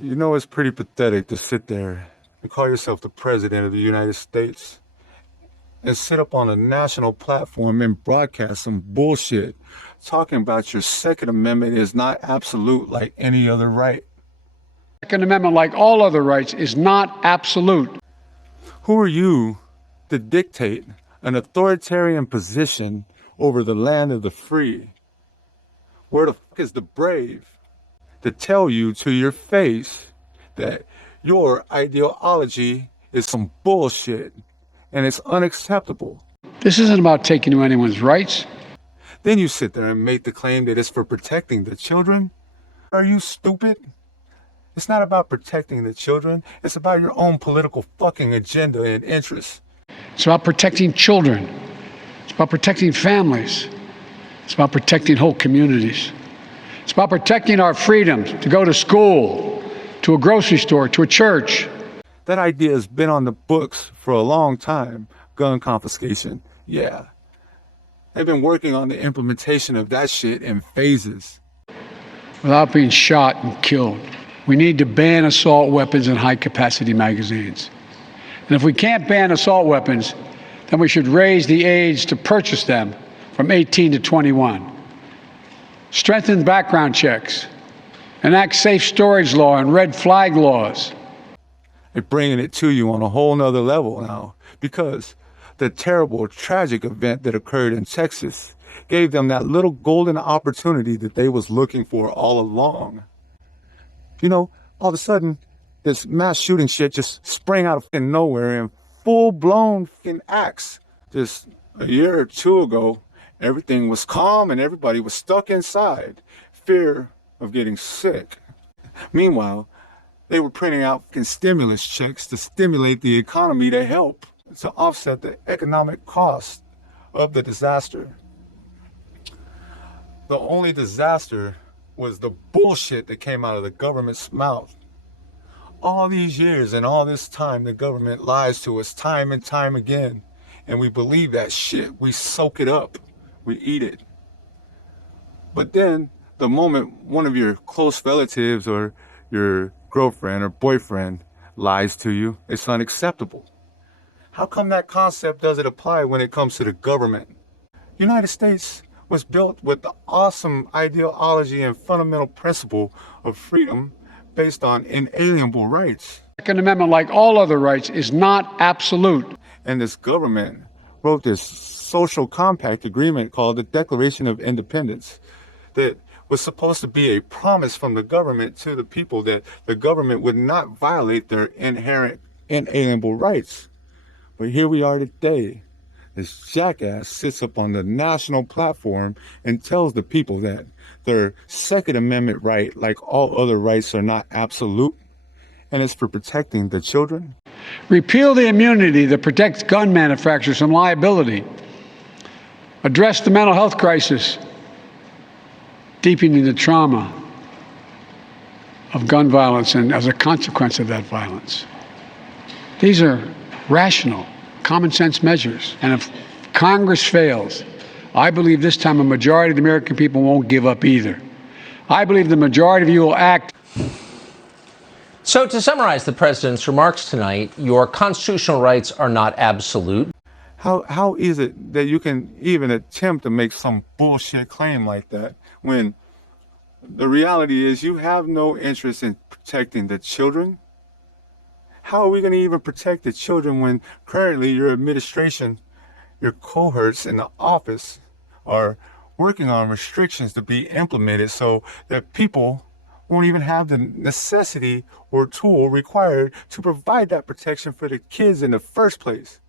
You know, it's pretty pathetic to sit there and call yourself the president of the United States and sit up on a national platform and broadcast some bullshit talking about your Second Amendment is not absolute like any other right. Second Amendment, like all other rights, is not absolute. Who are you to dictate an authoritarian position over the land of the free? Where the fuck is the brave to tell you to your face that your ideology is some bullshit and it's unacceptable? This isn't about taking away anyone's rights. Then you sit there and make the claim that it's for protecting the children? Are you stupid? It's not about protecting the children. It's about your own political fucking agenda and interests. It's about protecting children. It's about protecting families. It's about protecting whole communities. It's about protecting our freedom to go to school, to a grocery store, to a church. That idea has been on the books for a long time. Gun confiscation. Yeah. They've been working on the implementation of that shit in phases. Without being shot and killed. We need to ban assault weapons and high-capacity magazines. And if we can't ban assault weapons, then we should raise the age to purchase them from 18 to 21. Strengthen background checks. Enact safe storage law and red flag laws. They're bringing it to you on a whole nother level now because the terrible, tragic event that occurred in Texas gave them that little golden opportunity that they was looking for all along. You know, all of a sudden, this mass shooting shit just sprang out of nowhere in full-blown acts. Just a year or two ago, everything was calm and everybody was stuck inside, fear of getting sick. Meanwhile, they were printing out stimulus checks to stimulate the economy to help, to offset the economic cost of the disaster. The only disaster was the bullshit that came out of the government's mouth. All these years and all this time, the government lies to us time and time again. And we believe that shit. We soak it up. We eat it. But then, the moment one of your close relatives or your girlfriend or boyfriend lies to you, it's unacceptable. How come that concept doesn't apply when it comes to the government? United States was built with the awesome ideology and fundamental principle of freedom based on inalienable rights. The Second Amendment, like all other rights, is not absolute. And this government wrote this social compact agreement called the Declaration of Independence that was supposed to be a promise from the government to the people that the government would not violate their inherent inalienable rights. But here we are today. This jackass sits up on the national platform and tells the people that their Second Amendment right, like all other rights, are not absolute, and it's for protecting the children. Repeal the immunity that protects gun manufacturers from liability. Address the mental health crisis, deepening the trauma of gun violence and as a consequence of that violence. These are rational, common sense measures. And if Congress fails, I believe this time a majority of the American people won't give up either. I believe the majority of you will act. So to summarize the president's remarks tonight, your constitutional rights are not absolute. How is it that you can even attempt to make some bullshit claim like that when the reality is you have no interest in protecting the children? How are we going to even protect the children when currently your administration, your cohorts in the office are working on restrictions to be implemented so that people won't even have the necessity or tool required to provide that protection for the kids in the first place?